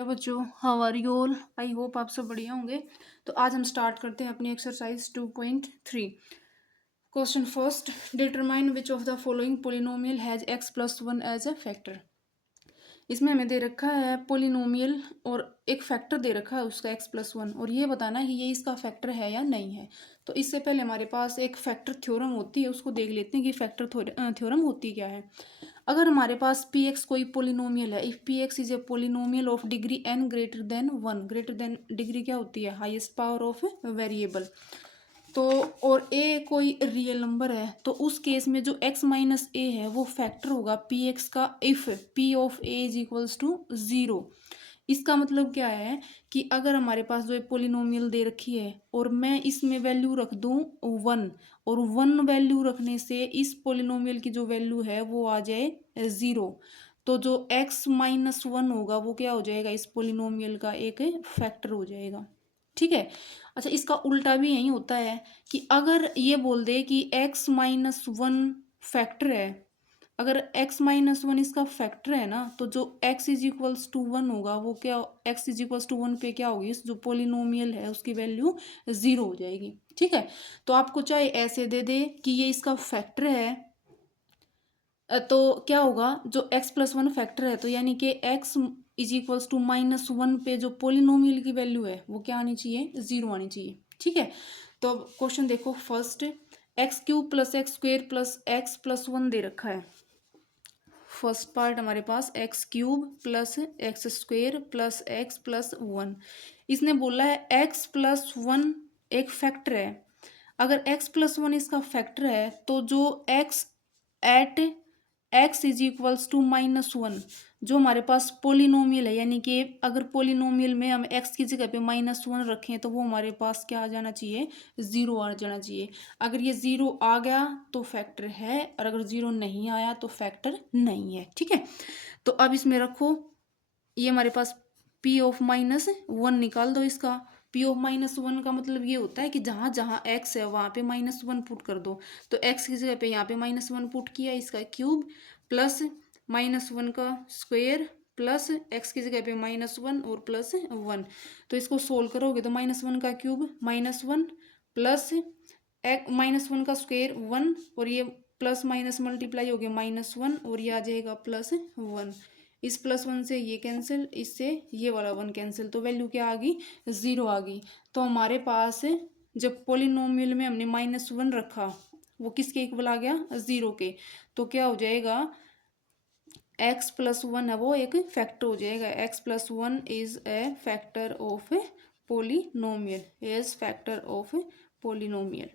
Hello बच्चों, how are you all. I hope आप सब बढ़िया होंगे। तो आज हम स्टार्ट करते हैं अपनी exercise 2.3। Question first, determine which of the following polynomial has x plus one as a factor. इसमें हमें दे रखा है पोलिनोमियल और एक फैक्टर दे रखा है उसका x प्लस वन, और ये बताना है कि ये इसका फैक्टर है या नहीं है। तो इससे पहले हमारे पास एक फैक्टर थ्योरम होती है, उसको देख लेते हैं कि फैक्टर थ्योरम होती क्या है। अगर हमारे पास पी एक्स कोई पोलिनोमियल है, if p x is a polynomial of degree n greater than one, greater than degree क्या होती है, हाईएस्ट पावर ऑफ वेरिएबल। तो और ए कोई रियल नंबर है, तो उस केस में जो x माइनस ए है वो फैक्टर होगा पी एक्स का if p of a is equals to zero. इसका मतलब क्या है कि अगर हमारे पास जो पोलिनोमियल दे रखी है और मैं इसमें वैल्यू रख दूं वन, और वन वैल्यू रखने से इस पोलिनोमियल की जो वैल्यू है वो आ जाए ज़ीरो, तो जो x माइनस वन होगा वो क्या हो जाएगा, इस पोलिनोमियल का एक फैक्टर हो जाएगा। ठीक है। अच्छा, इसका उल्टा भी यही होता है कि अगर ये बोल दे कि x माइनस वन फैक्टर है, अगर x माइनस वन इसका फैक्टर है ना, तो जो x is equals to one होगा वो क्या, x is equals to one पे क्या होगी, जो पोलिनोमियल है उसकी वैल्यू ज़ीरो हो जाएगी। ठीक है। तो आपको चाहे ऐसे दे दे कि ये इसका फैक्टर है, तो क्या होगा, जो x प्लस वन फैक्टर है, तो यानी कि x is equals to minus one पे जो पोलिनोमियल की वैल्यू है वो क्या आनी चाहिए, ज़ीरो आनी चाहिए। ठीक है। तो अब क्वेश्चन देखो first, x cube plus x square plus x plus one दे रखा है। फर्स्ट पार्ट हमारे पास x cube plus x square plus x plus one. इसने बोला है एक्स प्लस वन एक फैक्टर है। अगर एक्स प्लस वन इसका फैक्टर है तो जो x at x is equals to minus one, जो हमारे पास पोलिनोमियल है, यानी कि अगर पोलिनोमियल में हम एक्स की जगह पे माइनस वन रखें तो वो हमारे पास क्या आ जाना चाहिए, ज़ीरो आ जाना चाहिए। अगर ये ज़ीरो आ गया तो फैक्टर है, और अगर ज़ीरो नहीं आया तो फैक्टर नहीं है। ठीक है। तो अब इसमें रखो, ये हमारे पास पी ऑफ माइनस वन निकाल दो इसका। पी ऑफ माइनस वन का मतलब ये होता है कि जहाँ जहाँ एक्स है वहाँ पे माइनस वन पुट कर दो। तो एक्स की जगह पे यहाँ पे माइनस वन पुट किया, इसका क्यूब प्लस माइनस वन का स्क्वेयर प्लस एक्स की जगह पे माइनस वन और प्लस वन। तो इसको सोल्व करोगे तो माइनस वन का cube minus one plus minus one का स्क्वेयर वन, और ये प्लस माइनस मल्टीप्लाई हो गया माइनस वन, और ये आ जाएगा प्लस वन। इस प्लस वन से ये कैंसिल, इससे ये वाला वन कैंसिल, तो वैल्यू क्या आ गई, ज़ीरो आ गई। तो हमारे पास जब पोलिनोमियल में हमने माइनस वन रखा वो किसके इक्वल आ गया, ज़ीरो के। तो क्या हो जाएगा, एक्स प्लस वन है वो एक फैक्टर हो जाएगा। X plus one is a factor of polynomial, is factor of polynomial.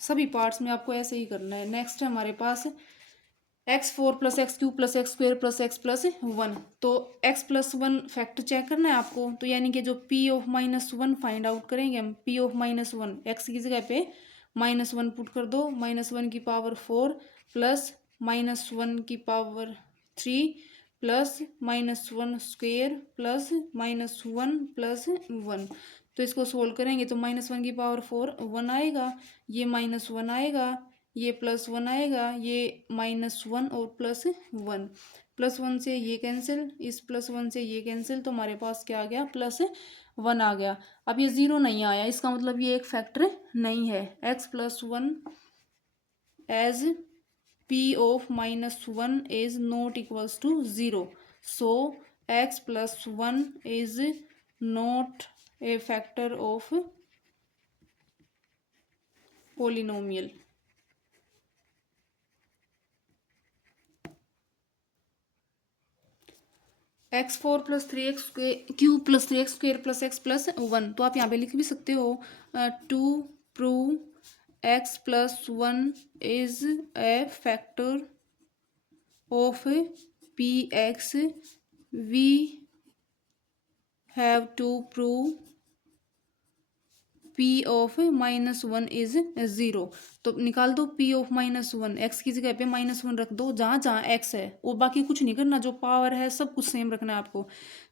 सभी पार्ट्स में आपको ऐसे ही करना है। नेक्स्ट है हमारे पास x four plus x cube plus x square plus x plus one. तो x plus one factor check करना है आपको, तो यानी कि जो P of minus one find out करेंगे हम। P of minus one, x की जगह पे माइनस वन पुट कर दो, माइनस वन की power four plus minus one की power three plus minus one square plus minus one plus one. तो इसको सोल्व करेंगे तो माइनस वन की पावर फोर वन आएगा, ये माइनस वन आएगा, ये प्लस वन आएगा, ये माइनस वन और प्लस वन। प्लस वन से ये कैंसिल, इस प्लस वन से ये कैंसिल, तो हमारे पास क्या आ गया, प्लस वन आ गया। अब ये ज़ीरो नहीं आया, इसका मतलब ये एक फैक्टर नहीं है। X plus one as p of minus one is not equals to zero, so x plus one is not a factor of polynomial. X four plus three x cube plus three x square plus x plus one, तो आप यहाँ पे लिख भी सकते हो to prove x plus one is a factor of p x, we have to prove p of minus one is zero. तो निकाल दो P of minus one, x की जगह पे माइनस वन रख दो जहाँ जहाँ एक्स है, और बाकी कुछ नहीं करना, जो पावर है सब कुछ सेम रखना है आपको,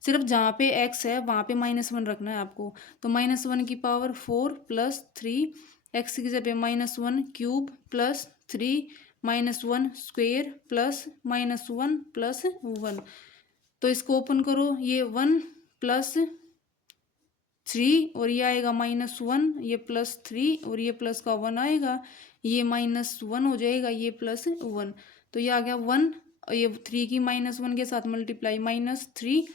सिर्फ जहाँ पे एक्स है वहाँ पे माइनस वन रखना है आपको। तो माइनस वन की power four plus three, x की जगह पे minus one cube plus three minus one square plus minus one plus one. तो इसको ओपन करो, ये 1+3 और ये आएगा -1, ये +3 और ये प्लस का 1 आएगा, ये -1 हो जाएगा, ये +1, तो ये आ गया 1, ये 3 की -1 के साथ मल्टीप्लाई, -3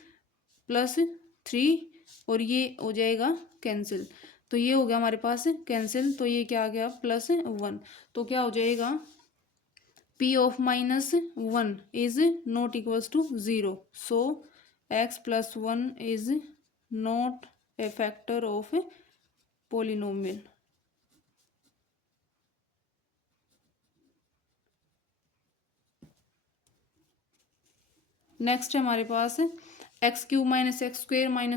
+3 और ये हो जाएगा कैंसिल। तो ये हो गया हमारे पास कैंसिल, तो ये क्या आ गया +1। तो क्या हो जाएगा, P(-1) is not equals to 0, so x+1 is not a factor of polynomial. Next है हमारे पास x³ - x²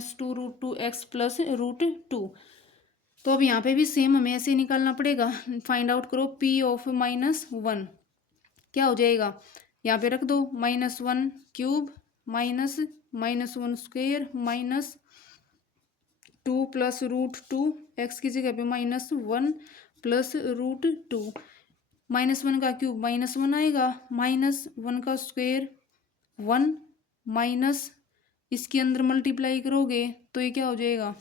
- 2√2x + √2। तो अब यहाँ पे भी सेम हमें ऐसे निकालना पड़ेगा। फाइंड आउट करो P(-1) क्या हो जाएगा, यहाँ पे रख दो -1³ -1² -2 + √2, x की जगह पे -1 + √2, -1 का क्यूब -1 आएगा, -1 का स्क्वायर 1 माइनस इसके अंदर मल्टीप्लाई करोगे तो ये क्या हो जाएगा,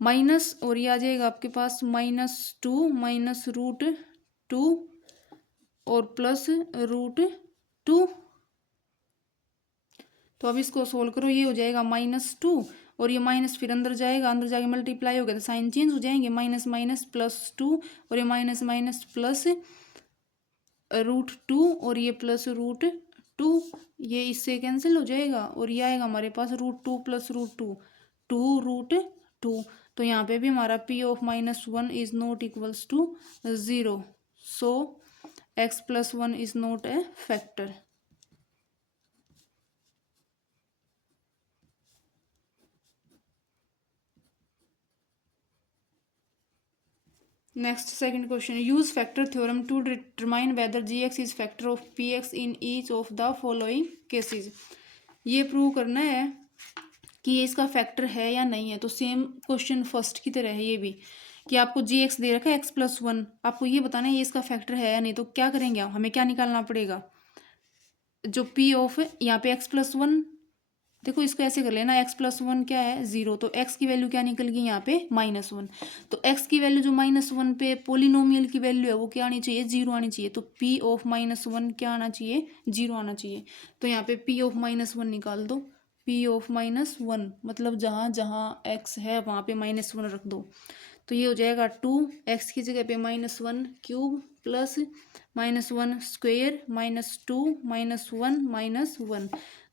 माइनस, और ये आ जाएगा आपके पास -2 -√2 और +√2। तो अब इसको सोल्व करो, ये हो जाएगा -2 और ये माइनस फिर अंदर जाएगा, अंदर जाके मल्टीप्लाई हो गया तो साइन चेंज हो जाएंगे, माइनस माइनस +2 और ये माइनस माइनस +√2 और ये +√2, ये इससे कैंसिल हो जाएगा और ये आएगा हमारे पास √2 + √2 2√2। तो यहाँ पे भी हमारा P(-1) is not equals to 0, so x+1 is not a factor. Next second question, use factor theorem to determine whether g(x) is factor of p(x) in each of the following cases. ये prove करना है कि ये इसका factor है या नहीं है। तो सेम क्वेश्चन फर्स्ट की तरह है ये भी, कि आपको g(x) दे रखा है x+1, आपको ये बताना है ये इसका फैक्टर है या नहीं। तो क्या करेंगे, हमें क्या निकालना पड़ेगा, जो p ऑफ यहाँ पे x+1, देखो इसको ऐसे कर लेना, x+1 क्या है 0, तो x की वैल्यू क्या निकल गई यहाँ पे -1, तो x की वैल्यू जो -1 पे पोलिनोमियल की वैल्यू है वो क्या आनी चाहिए, 0 आनी चाहिए। तो P(-1) क्या आना चाहिए, 0 आना चाहिए। तो यहाँ पे P(-1) निकाल दो, P(-1) मतलब जहाँ जहाँ x है वहाँ पे -1 रख दो। तो ये हो जाएगा 2, x की जगह पे -1³ प्लस -1² -2 -1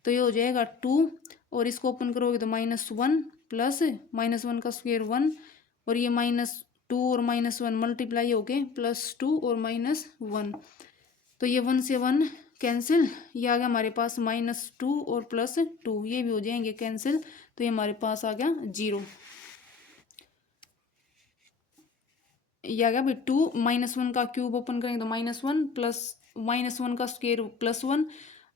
तो ये हो जाएगा 2, और इसको ओपन करोगे तो -1 प्लस -1 का स्क्वायर 1 और ये -2 और -1 मल्टीप्लाई हो गए +2 और -1, तो ये 1 से 1 कैंसिल, ये आ गया हमारे पास -2 और +2, ये भी हो जाएंगे कैंसिल, तो ये हमारे पास आ गया 0। ये आ गया भाई 2, -1 का क्यूब ओपन करेंगे तो -1 प्लस -1 का स्क्वायर +1,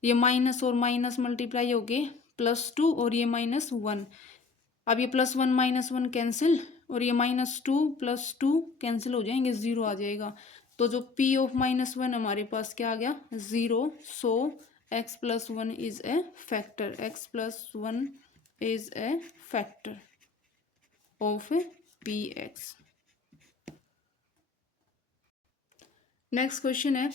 ये माइनस और माइनस मल्टीप्लाई हो गए +2 और ये -1, अब ये +1 -1 कैंसिल और ये -2 +2 कैंसिल हो जाएंगे, 0 आ जाएगा। तो जो P(-1) हमारे पास क्या आ गया, 0, so x+1 is a factor, x+1 is a factor of Px। Next question है,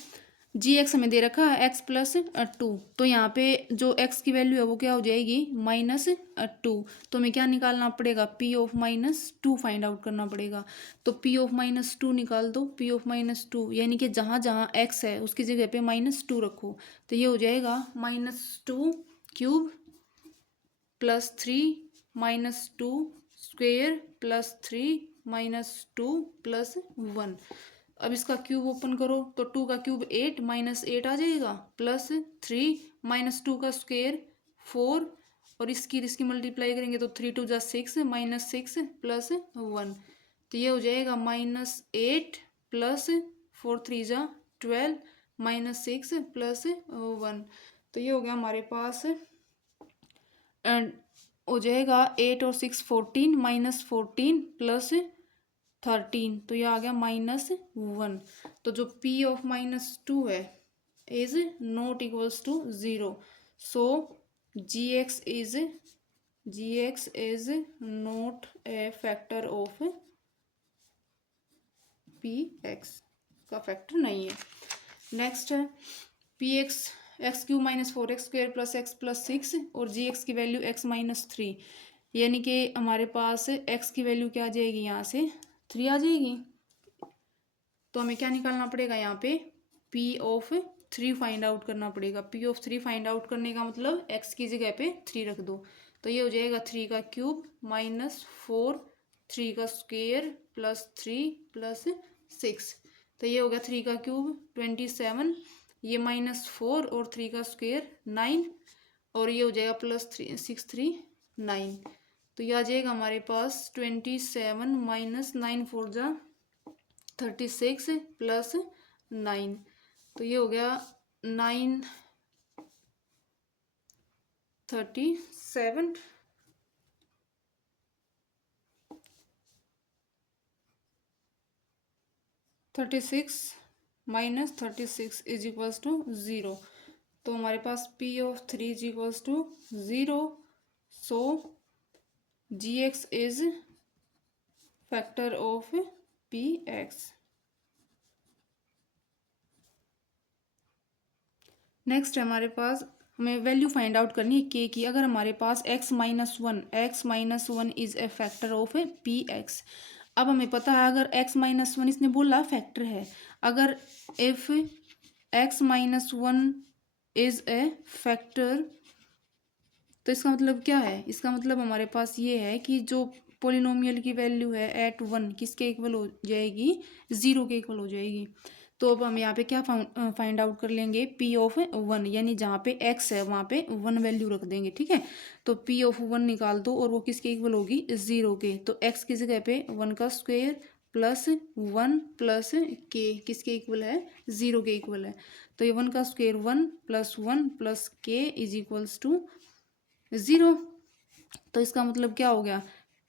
g(x) हमें दे रखा है x+2, तो यहाँ पे जो x की वैल्यू है वो क्या हो जाएगी, -2, तो हमें क्या निकालना पड़ेगा, P(-2) फाइंड आउट करना पड़ेगा। तो P(-2) निकाल दो, P(-2) यानी कि जहाँ जहाँ x है उसकी जगह पे -2 रखो, तो ये हो जाएगा -2³ +3 -2² +3 -2 +1। अब इसका क्यूब ओपन करो तो 2 का क्यूब 8 -8 आ जाएगा, +3 -2 का स्क्वायर 4 और इसकी मल्टीप्लाई करेंगे तो 3 2 जा 6 -6 +1, तो ये हो जाएगा -8 +4 3 जा 12 -6 +1, तो ये हो गया हमारे पास, एंड हो जाएगा 8 और 6 14 -14 +13, तो ये आ गया -1। तो जो P(-2) है is not equals to 0, so g x is not a factor of p x का फैक्टर नहीं है। नेक्स्ट है p x x cube minus 4x² plus x plus 6 और जी एक्स की वैल्यू x-3, यानी कि हमारे पास x की वैल्यू क्या आ जाएगी, यहाँ से 3 आ जाएगी। तो हमें क्या निकालना पड़ेगा, यहाँ पे p ऑफ 3 फाइंड आउट करना पड़ेगा। p ऑफ 3 फाइंड आउट करने का मतलब x की जगह पे 3 रख दो, तो ये हो जाएगा 3 का क्यूब माइनस 4 3 का स्क्वेयर प्लस 3 प्लस 6। तो ये हो गया 3 का क्यूब 27, ये माइनस 4 और 3 का स्क्वेयर 9, और ये हो जाएगा प्लस 3 6 3 9। तो ये आ जाएगा हमारे पास 27 माइनस 9 4 जा 36 प्लस 9, तो ये हो गया 9 37 36 माइनस 36 इज इक्वल्स टू 0। तो हमारे पास p of 3 is equals to 0। So g x is factor of p x. Next है हमारे पास, हमें वैल्यू फाइंड आउट करनी है k की। अगर हमारे पास x-1 is a factor of p x. अब हमें पता है अगर x-1 इसने बोला फैक्टर है, अगर if x-1 is a factor, तो इसका मतलब क्या है, इसका मतलब हमारे पास ये है कि जो पोलिनोमियल की वैल्यू है एट 1 किसके इक्वल हो जाएगी, 0 के इक्वल हो जाएगी। तो अब हम यहाँ पे क्या फाइंड आउट कर लेंगे, p ऑफ 1, यानी जहाँ पे x है वहाँ पे 1 वैल्यू रख देंगे, ठीक है। तो p ऑफ 1 निकाल दो और वो किसके इक्वल होगी, 0 के। तो x की जगह पे 1 का स्क्वायर प्लस 1 प्लस k किसके इक्वल है, 0 के इक्वल है। तो ये 1 का square 1 plus k is equals to 0। तो इसका मतलब क्या हो गया,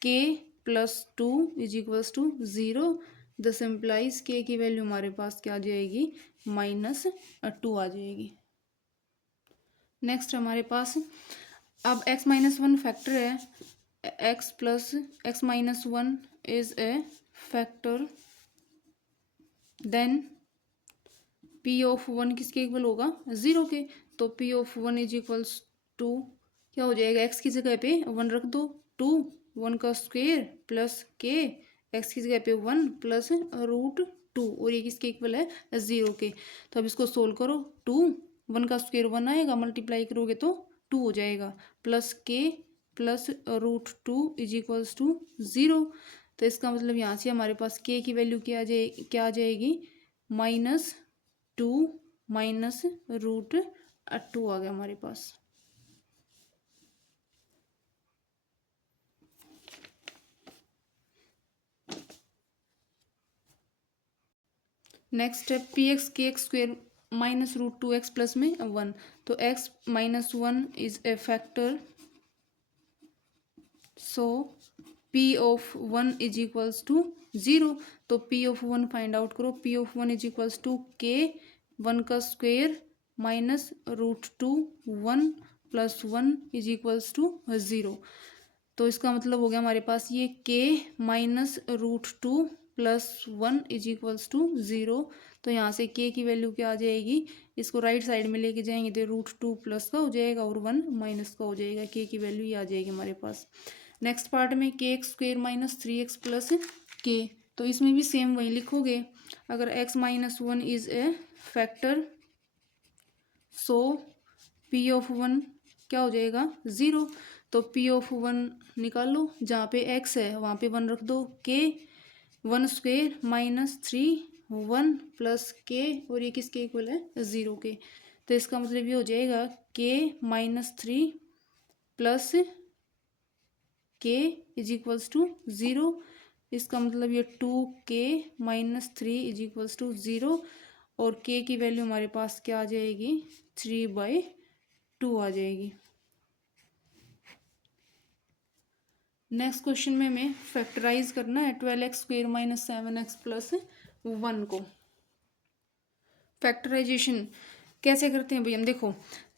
k plus 2 is equals to 0। दस एम्प्लाइज k की वैल्यू हमारे पास क्या आ जाएगी, -2 आ जाएगी। नेक्स्ट हमारे पास अब x-1 फैक्टर है, x-1 is a factor, then p of 1 किसके इक्वल होगा, 0 के। तो p of 1 is equals to क्या हो जाएगा, x की जगह पे 1 रख दो, 2 1 का स्क्वेयर प्लस k, x की जगह पे 1 प्लस √2, और ये किसके इक्वल है, 0 के। तो अब इसको सोल्व करो, 2 1 का स्क्वेयर 1 आएगा, मल्टीप्लाई करोगे तो 2 हो जाएगा, plus k plus √2 is equals to 0। तो इसका मतलब यहाँ से हमारे पास k की वैल्यू क्या आ जाएगी, -2 माइनस √2 आ गया हमारे पास। नेक्स्ट है पी एक्स के x square minus √2x plus में 1। तो x-1 is a factor, so p of 1 is equals to 0। तो p ऑफ 1 फाइंड आउट करो, p of 1 is equals to k 1 का square minus √2 1 plus 1 is equals to 0। तो इसका मतलब हो गया हमारे पास ये k minus √2 plus 1 is equals to 0। तो यहाँ से k की वैल्यू क्या आ जाएगी, इसको राइट साइड में लेके जाएंगे तो √2 प्लस का हो जाएगा और 1 माइनस का हो जाएगा, k की वैल्यू ये आ जाएगी हमारे पास। नेक्स्ट पार्ट में k² minus 3x plus k, तो इसमें भी सेम वही लिखोगे। अगर x-1 is a factor, so p of 1 क्या हो जाएगा, 0। तो p ऑफ 1 निकाल लो, जहाँ पे x है वहाँ पे 1 रख दो, k 1 square minus 3 1 plus k, और ये किसके इक्वल है, 0 के। तो इसका मतलब ये हो जाएगा k -3 plus k is equals to 0। इसका मतलब ये 2k -3 इज इक्वल्स टू 0, और k की वैल्यू हमारे पास क्या आ जाएगी, 3/2 आ जाएगी। नेक्स्ट क्वेश्चन में हमें फैक्टराइज करना है 12x² माइनस 7x प्लस 1 को। फैक्टराइजेशन कैसे करते हैं भाई, हम देखो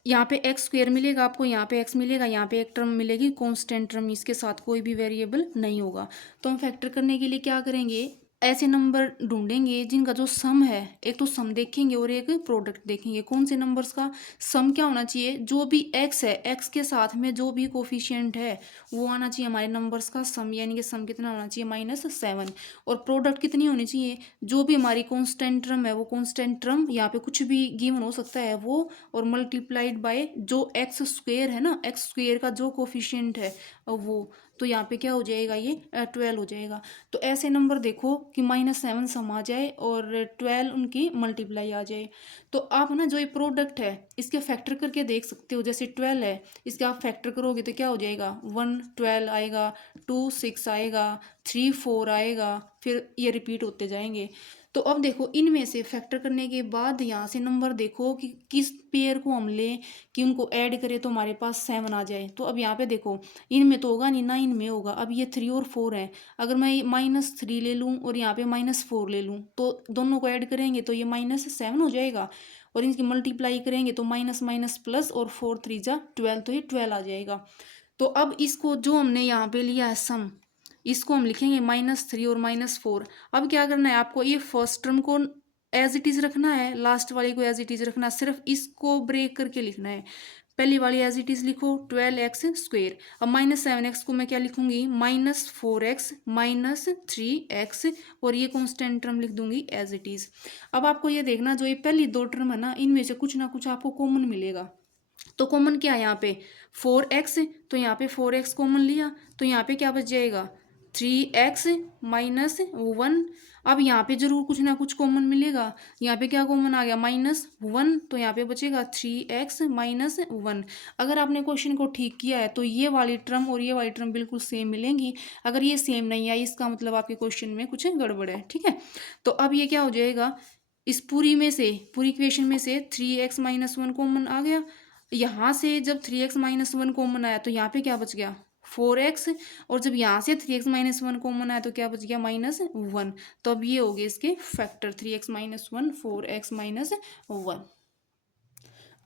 यहाँ पे एक्स स्क्वेयर मिलेगा आपको, यहाँ पे एक्स मिलेगा, यहाँ पे एक टर्म मिलेगी कांस्टेंट टर्म, इसके साथ कोई भी वेरिएबल नहीं होगा। तो हम फैक्टर करने के लिए क्या करेंगे, ऐसे नंबर ढूंढेंगे जिनका जो सम है, एक तो सम देखेंगे और एक प्रोडक्ट देखेंगे। कौन से नंबर्स का सम क्या होना चाहिए, जो भी एक्स है, एक्स के साथ में जो भी कोफिशिएंट है वो आना चाहिए हमारे नंबर्स का सम, यानी कि सम कितना होना चाहिए -7। और प्रोडक्ट कितनी होनी चाहिए, जो भी हमारी कांस्टेंट टर्म है वो कांस्टेंट टर्म, यहाँ पे कुछ भी गिवन हो सकता है वो, और मल्टीप्लाइड बाय जो एक्स स्क्वेयर है ना, एक्स स्क्वेयर का जो कोफिशिएंट है वो, तो यहाँ पे क्या हो जाएगा, ये 12 हो जाएगा। तो ऐसे नंबर देखो कि -7 सम आ जाए और 12 उनकी मल्टीप्लाई आ जाए। तो आप ना जो ये प्रोडक्ट है इसके फैक्टर करके देख सकते हो, जैसे 12 है, इसके आप फैक्टर करोगे तो क्या हो जाएगा, 1 12 आएगा, 2 6 आएगा, 3 4 आएगा, फिर ये रिपीट होते जाएंगे। तो अब देखो इनमें से फैक्टर करने के बाद यहाँ से नंबर देखो कि किस पेयर को हम लें कि उनको ऐड करें तो हमारे पास 7 आ जाए। तो अब यहाँ पे देखो इनमें तो होगा नहीं ना, इनमें होगा। अब ये 3 और 4 है, अगर मैं -3 ले लूँ और यहाँ पे -4 ले लूँ तो दोनों को ऐड करेंगे तो ये -7 हो जाएगा, और इनकी मल्टीप्लाई करेंगे तो माइनस माइनस प्लस, और 4 3 जा 12, तो ये 12 आ जाएगा। तो अब इसको जो हमने यहाँ पे लिया है सम, इसको हम लिखेंगे -3 और -4। अब क्या करना है आपको, ये फर्स्ट टर्म को एज इट इज रखना है, लास्ट वाली को एज इट इज रखना है, सिर्फ इसको ब्रेक करके लिखना है। पहली वाली एज इट इज लिखो 12x²। अब -7x को मैं क्या लिखूंगी, -4x -3x, और ये कांस्टेंट टर्म लिख दूंगी एज इट इज। अब आपको ये देखना, जो ये पहली दो टर्म है ना, इनमें से कुछ ना कुछ आपको कॉमन मिलेगा। तो कॉमन क्या है यहाँ पे, 4x, तो यहाँ पे 4x कॉमन लिया तो यहाँ पे क्या बच जाएगा, 3x -1। अब यहाँ पे जरूर कुछ ना कुछ कॉमन मिलेगा, यहाँ पे क्या कॉमन आ गया, -1, तो यहाँ पे बचेगा 3x -1। अगर आपने क्वेश्चन को ठीक किया है तो ये वाली टर्म और ये वाली टर्म बिल्कुल सेम मिलेंगी। अगर ये सेम नहीं आई इसका मतलब आपके क्वेश्चन में कुछ गड़बड़ है, ठीक है। तो अब ये क्या हो जाएगा, इस पूरी में से, पूरी इक्वेशन में से 3x -1 कॉमन आ गया। यहाँ से जब 3x -1 कॉमन आया तो यहाँ पे क्या बच गया, 4x, और जब यहाँ से 3x -1 कॉमन आया तो क्या बच गया, -1। तो अब ये हो गए इसके फैक्टर, 3x -1 4x -1।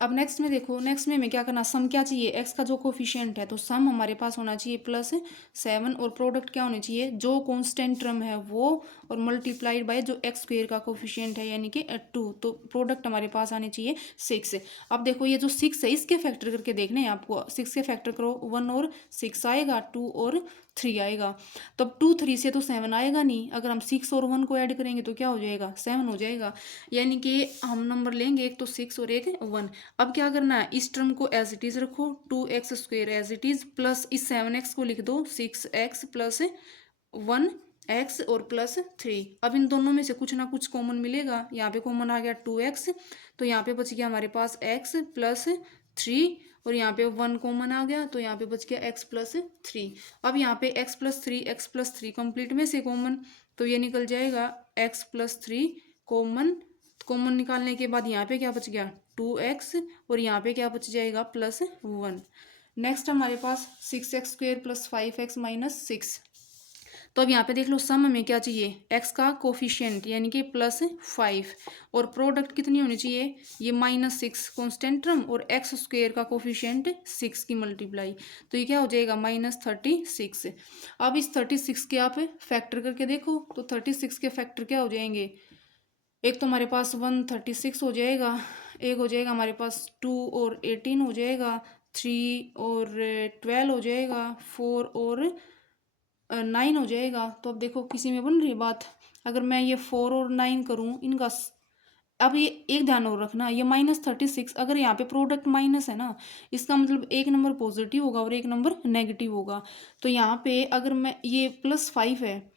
अब नेक्स्ट में देखो, नेक्स्ट में हमें क्या करना, सम क्या चाहिए, एक्स का जो कोफिशिएंट है, तो सम हमारे पास होना चाहिए +7, और प्रोडक्ट क्या होनी चाहिए, जो कांस्टेंट टर्म है वो, और मल्टीप्लाइड बाय जो एक्स स्क्वेयर का कोफिशिएंट है यानी कि 2, तो प्रोडक्ट हमारे पास आने चाहिए 6। अब देखो ये जो 6 है इसके फैक्टर करके देखने हैं आपको, 6 के फैक्टर करो, 1 और 6 आएगा, 2 और 3 आएगा। तब 2 3 से तो 7 आएगा नहीं, अगर हम 6 और 1 को ऐड करेंगे तो क्या हो जाएगा, 7 हो जाएगा। यानी कि हम नंबर लेंगे एक तो 6 और एक 1। अब क्या करना है, इस टर्म को एज इट इज रखो, 2x² as it is, plus इस 7x को लिख दो 6x + 1x और +3। अब इन दोनों में से कुछ ना कुछ कॉमन मिलेगा, यहाँ पे कॉमन आ गया 2x, तो यहाँ पे बच गया हमारे पास x +3, और यहाँ पे 1 कॉमन आ गया तो यहाँ पे बच गया x +3। अब यहाँ पे x + 3 कंप्लीट में से कॉमन, तो ये निकल जाएगा x +3 कॉमन। कॉमन निकालने के बाद यहाँ पे क्या बच गया, 2x, और यहाँ पे क्या बच जाएगा, +1। नेक्स्ट हमारे पास 6x² + 5x - 6। तो अब यहाँ पे देख लो सम में क्या चाहिए, x का कोफिशिएंट यानी कि +5, और प्रोडक्ट कितनी होनी चाहिए, ये -6 कॉन्स्टेंट टर्म, और x² का कोफिशिएंट 6 की मल्टीप्लाई, तो ये क्या हो जाएगा, -36। अब इस 36 के आप फैक्टर करके देखो, तो 36 के फैक्टर क्या हो जाएंगे, एक तो हमारे पास 136 हो जाएगा, एक हो जाएगा हमारे पास 2 और 18 हो जाएगा, 3 और 12 हो जाएगा, 4 और 9 हो जाएगा। तो अब देखो किसी में बन रही है बात, अगर मैं ये 4 और 9 करूँ इनका अब ये एक ध्यान और रखना, ये -36, अगर यहाँ पे प्रोडक्ट माइनस है ना, इसका मतलब एक नंबर पॉजिटिव होगा और एक नंबर नेगेटिव होगा। तो यहाँ पे अगर मैं ये +5 है,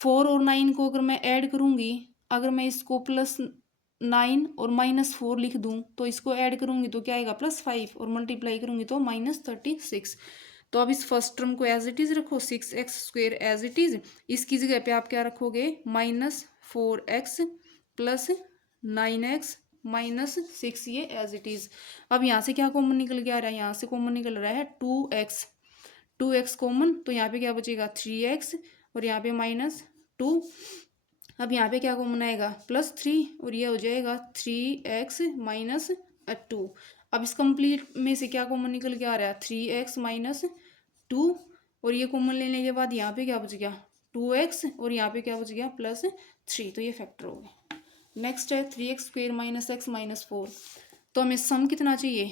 4 और 9 को अगर मैं ऐड करूँगी, अगर मैं इसको +9 और -4 लिख दूँ तो इसको ऐड करूँगी तो क्या आएगा, +5, और मल्टीप्लाई करूँगी तो -36। तो अब इस फर्स्ट टर्म को एज इट इज़ रखो, 6x² एज इट इज़, इसकी जगह पे आप क्या रखोगे, -4x + 9x -6, ये एज इट इज़। अब यहाँ से क्या कॉमन निकल के आ रहा है, यहाँ से कॉमन निकल रहा है 2x कॉमन, तो यहाँ पे क्या बचेगा, 3x, और यहाँ पे -2। अब यहाँ पे क्या कॉमन आएगा, +3, और ये हो जाएगा 3x - 2। अब इस कंप्लीट में से क्या कॉमन निकल के आ रहा है, 3x माइनस 2, और ये कॉमन लेने के बाद यहाँ पे क्या बच गया 2x, और यहाँ पे क्या बच गया +3, तो ये फैक्टर हो गए। नेक्स्ट है 3x² माइनस x माइनस 4। तो हमें सम कितना चाहिए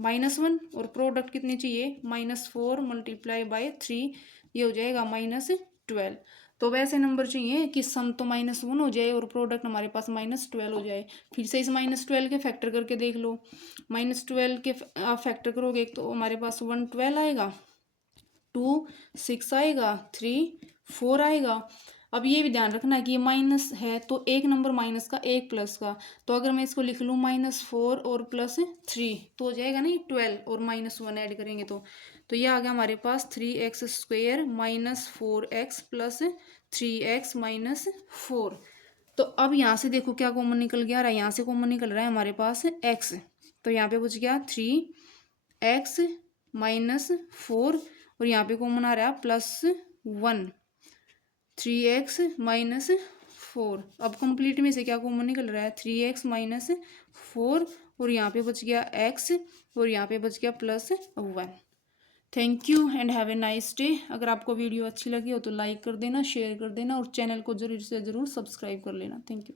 -1, और प्रोडक्ट कितनी चाहिए -4 मल्टीप्लाई बाय 3, ये हो जाएगा -12। तो वैसे नंबर चाहिए कि सम तो -1 हो जाए और प्रोडक्ट हमारे पास -12 हो जाए। फिर से इस -12 के फैक्टर करके देख लो, -12 के आप फैक्टर करोगे तो हमारे पास 1 12 आएगा, 2 6 आएगा, 3 4 आएगा। अब ये भी ध्यान रखना है कि ये माइनस है तो एक नंबर माइनस का एक प्लस का, तो अगर मैं इसको लिख लूँ -4 और +3 तो हो जाएगा ना ये 12, और -1 ऐड करेंगे तो ये आ गया हमारे पास 3x² minus 4x plus 3x minus 4। तो अब यहाँ से देखो क्या कॉमन निकल गया, यहाँ से कॉमन निकल रहा है हमारे पास x, तो यहाँ पे बच गया 3x माइनस 4, और यहाँ पे कॉमन आ रहा है +1, 3x माइनस 4। अब कंप्लीट में से क्या कॉमन निकल रहा है 3x माइनस 4, और यहाँ पे बच गया x, और यहाँ पे बच गया +1। Thank you and have a nice day. अगर आपको वीडियो अच्छी लगी हो तो लाइक कर देना, शेयर कर देना, और चैनल को जरूर से ज़रूर सब्सक्राइब कर लेना। Thank you.